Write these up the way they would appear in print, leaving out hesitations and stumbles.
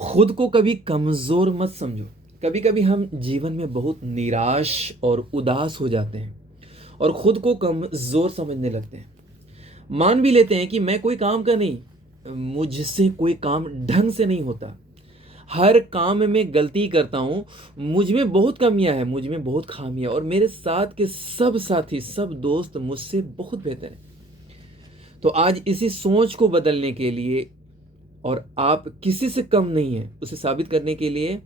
खुद को कभी कमज़ोर मत समझो। कभी कभी हम जीवन में बहुत निराश और उदास हो जाते हैं और खुद को कमज़ोर समझने लगते हैं। मान भी लेते हैं कि मैं कोई काम का नहीं, मुझसे कोई काम ढंग से नहीं होता, हर काम में गलती करता हूँ, मुझ में बहुत कमियां हैं, मुझ में बहुत खामियां, और मेरे साथ के सब साथी सब दोस्त मुझसे बहुत बेहतर हैं। तो आज इसी सोच को बदलने के लिए और आप किसी से कम नहीं हैं उसे साबित करने के लिए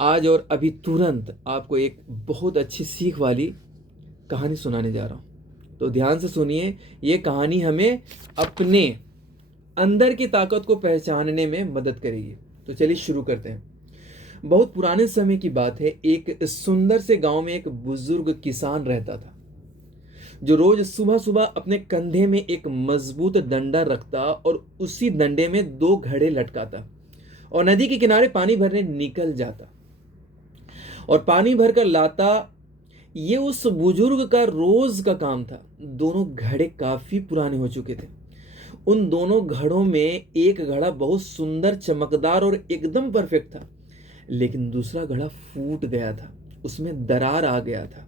आज और अभी तुरंत आपको एक बहुत अच्छी सीख वाली कहानी सुनाने जा रहा हूँ। तो ध्यान से सुनिए। ये कहानी हमें अपने अंदर की ताकत को पहचानने में मदद करेगी। तो चलिए शुरू करते हैं। बहुत पुराने समय की बात है। एक सुंदर से गांव में एक बुजुर्ग किसान रहता था, जो रोज सुबह सुबह अपने कंधे में एक मजबूत डंडा रखता और उसी डंडे में दो घड़े लटकाता और नदी के किनारे पानी भरने निकल जाता और पानी भरकर लाता। ये उस बुजुर्ग का रोज का काम था। दोनों घड़े काफी पुराने हो चुके थे। उन दोनों घड़ों में एक घड़ा बहुत सुंदर, चमकदार और एकदम परफेक्ट था, लेकिन दूसरा घड़ा फूट गया था। उसमें दरार आ गया था,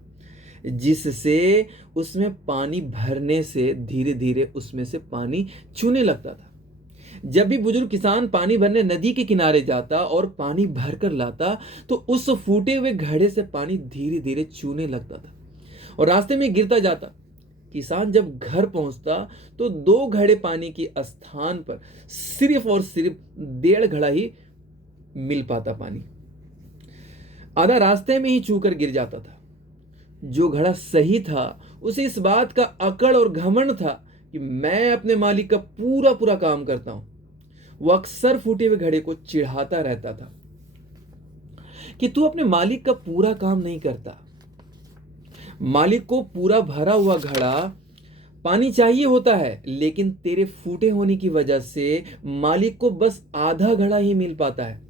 जिससे उसमें पानी भरने से धीरे धीरे उसमें से पानी चूने लगता था। जब भी बुजुर्ग किसान पानी भरने नदी के किनारे जाता और पानी भरकर लाता, तो उस फूटे हुए घड़े से पानी धीरे धीरे चूने लगता था और रास्ते में गिरता जाता। किसान जब घर पहुंचता तो दो घड़े पानी के स्थान पर सिर्फ और सिर्फ 1.5 घड़ा ही मिल पाता। पानी आधा रास्ते में ही चूकर गिर जाता था। जो घड़ा सही था, उसे इस बात का अकड़ और घमंड था कि मैं अपने मालिक का पूरा पूरा काम करता हूं। वो अक्सर फूटे हुए घड़े को चिढ़ाता रहता था कि तू अपने मालिक का पूरा काम नहीं करता। मालिक को पूरा भरा हुआ घड़ा पानी चाहिए होता है, लेकिन तेरे फूटे होने की वजह से मालिक को बस आधा घड़ा ही मिल पाता है।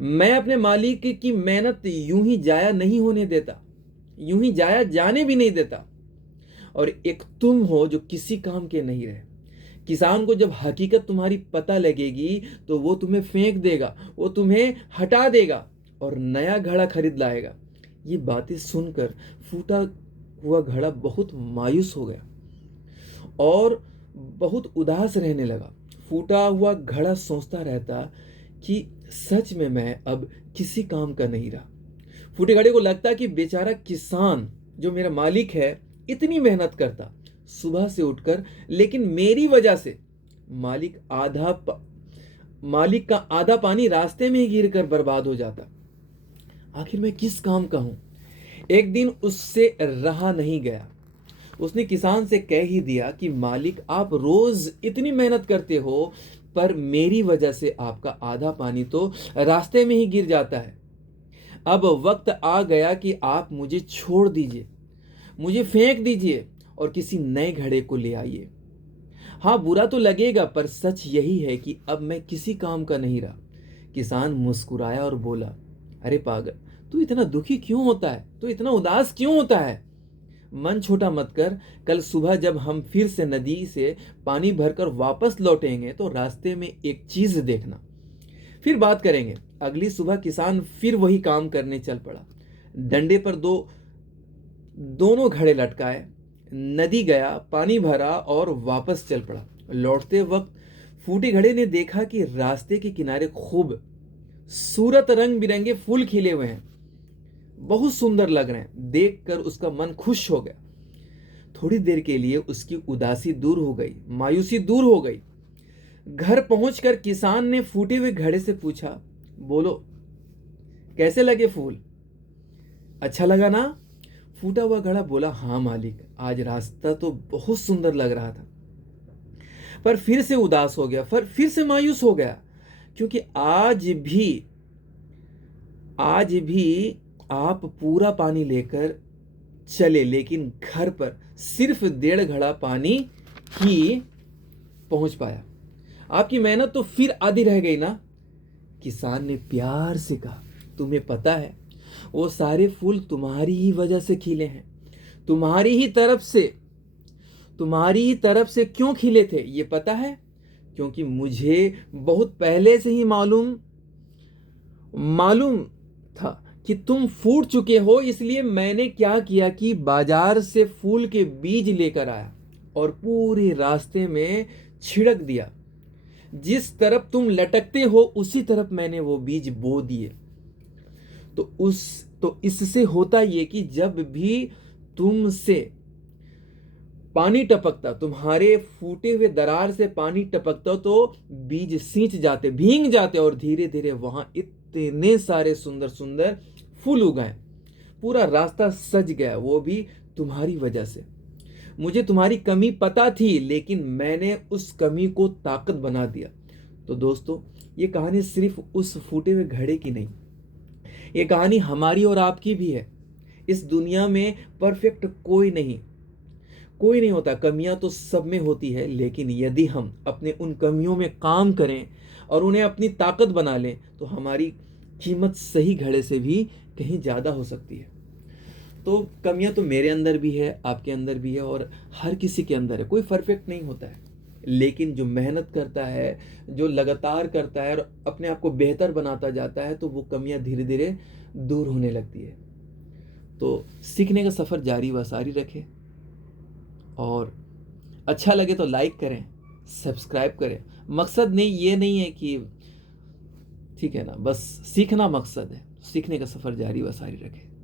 मैं अपने मालिक की मेहनत यूं ही जाया नहीं होने देता, यूं ही जाया जाने भी नहीं देता। और एक तुम हो जो किसी काम के नहीं रहे। किसान को जब हकीकत तुम्हारी पता लगेगी तो वो तुम्हें फेंक देगा, वो तुम्हें हटा देगा और नया घड़ा खरीद लाएगा। ये बातें सुनकर फूटा हुआ घड़ा बहुत मायूस हो गया और बहुत उदास रहने लगा। फूटा हुआ घड़ा सोचता रहता कि सच में मैं अब किसी काम का नहीं रहा। फूटे घड़े को लगता कि बेचारा किसान जो मेरा मालिक है इतनी मेहनत करता सुबह से उठकर, लेकिन मेरी वजह से मालिक मालिक का आधा पानी रास्ते में ही गिर कर बर्बाद हो जाता। आखिर मैं किस काम का हूं। एक दिन उससे रहा नहीं गया। उसने किसान से कह ही दिया कि मालिक, आप रोज इतनी मेहनत करते हो, पर मेरी वजह से आपका आधा पानी तो रास्ते में ही गिर जाता है। अब वक्त आ गया कि आप मुझे छोड़ दीजिए, मुझे फेंक दीजिए और किसी नए घड़े को ले आइए। हाँ, बुरा तो लगेगा, पर सच यही है कि अब मैं किसी काम का नहीं रहा। किसान मुस्कुराया और बोला, अरे पागल, तू इतना दुखी क्यों होता है? तू इतना उदास क्यों होता है? मन छोटा मत कर। कल सुबह जब हम फिर से नदी से पानी भरकर वापस लौटेंगे तो रास्ते में एक चीज देखना, फिर बात करेंगे। अगली सुबह किसान फिर वही काम करने चल पड़ा। डंडे पर दोनों घड़े लटकाए, नदी गया, पानी भरा और वापस चल पड़ा। लौटते वक्त फूटी घड़े ने देखा कि रास्ते के किनारे खूब सूरत रंग बिरंगे फूल खिले हुए हैं, बहुत सुंदर लग रहे हैं। देखकर उसका मन खुश हो गया। थोड़ी देर के लिए उसकी उदासी दूर हो गई, मायूसी दूर हो गई। घर पहुंचकर किसान ने फूटे हुए घड़े से पूछा, बोलो कैसे लगे फूल? अच्छा लगा ना? फूटा हुआ घड़ा बोला, हाँ मालिक, आज रास्ता तो बहुत सुंदर लग रहा था, पर फिर से उदास हो गया, फिर से मायूस हो गया, क्योंकि आज भी आप पूरा पानी लेकर चले, लेकिन घर पर सिर्फ 1.5 घड़ा पानी ही पहुंच पाया। आपकी मेहनत तो फिर आधी रह गई ना? किसान ने प्यार से कहा, तुम्हें पता है, वो सारे फूल तुम्हारी ही वजह से खिले हैं। तुम्हारी ही तरफ से क्यों खिले थे ये पता है? क्योंकि मुझे बहुत पहले से ही मालूम मालूम था कि तुम फूट चुके हो, इसलिए मैंने क्या किया कि बाजार से फूल के बीज लेकर आया और पूरे रास्ते में छिड़क दिया। जिस तरफ तुम लटकते हो उसी तरफ मैंने वो बीज बो दिए। तो इससे होता ये कि जब भी तुमसे पानी टपकता, तुम्हारे फूटे हुए दरार से पानी टपकता, तो बीज सींच जाते, भींग जाते और धीरे धीरे वहां इतने सारे सुंदर सुंदर फूल उगाए। पूरा रास्ता सज गया, वो भी तुम्हारी वजह से। मुझे तुम्हारी कमी पता थी, लेकिन मैंने उस कमी को ताकत बना दिया। तो दोस्तों, ये कहानी सिर्फ उस फूटे हुए घड़े की नहीं, ये कहानी हमारी और आपकी भी है। इस दुनिया में परफेक्ट कोई नहीं होता, कमियां तो सब में होती है, लेकिन यदि हम अपने उन कमियों में काम करें और उन्हें अपनी ताकत बना लें, तो हमारी कीमत सही घड़े से भी कहीं ज़्यादा हो सकती है। तो कमियां तो मेरे अंदर भी है, आपके अंदर भी है, और हर किसी के अंदर है। कोई परफेक्ट नहीं होता है, लेकिन जो मेहनत करता है, जो लगातार करता है और अपने आप को बेहतर बनाता जाता है, तो वो कमियां धीरे धीरे दूर होने लगती है। तो सीखने का सफ़र जारी व सारी रखें, और अच्छा लगे तो लाइक करें, सब्सक्राइब करें। मकसद नहीं, ये नहीं है कि, ठीक है ना, बस सीखना मकसद है। सीखने का सफ़र जारी व सारी रखें।